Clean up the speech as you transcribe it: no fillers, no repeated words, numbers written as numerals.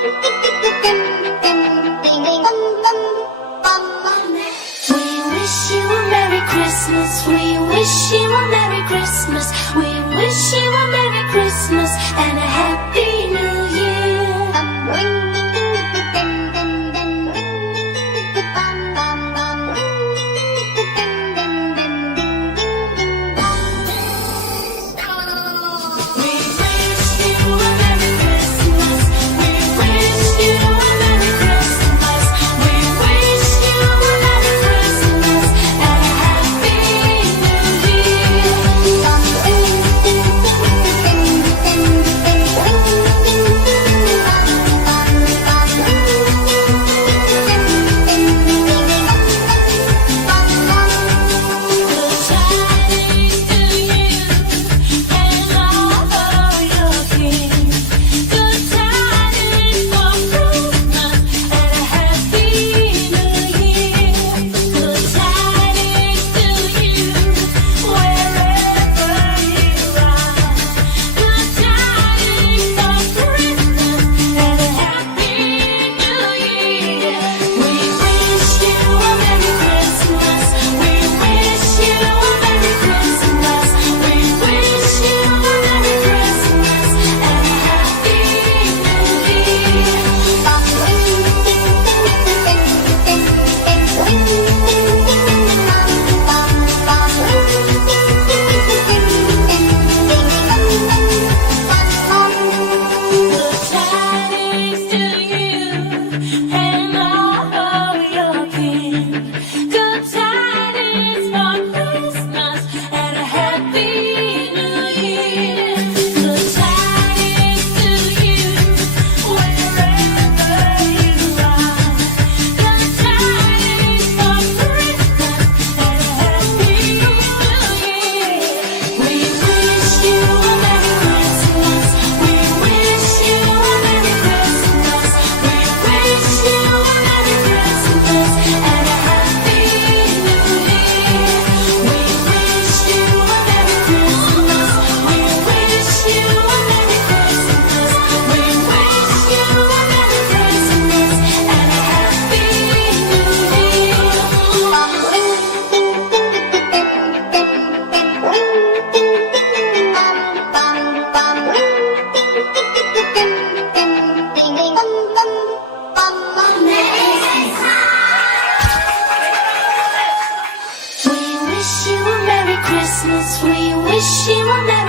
wish you a Merry Christmas. We wish you a Merry Christmas. We wish you a Merry Christmas and a Happy New Year. We wish you a Merry Christmas. We wish you a Merry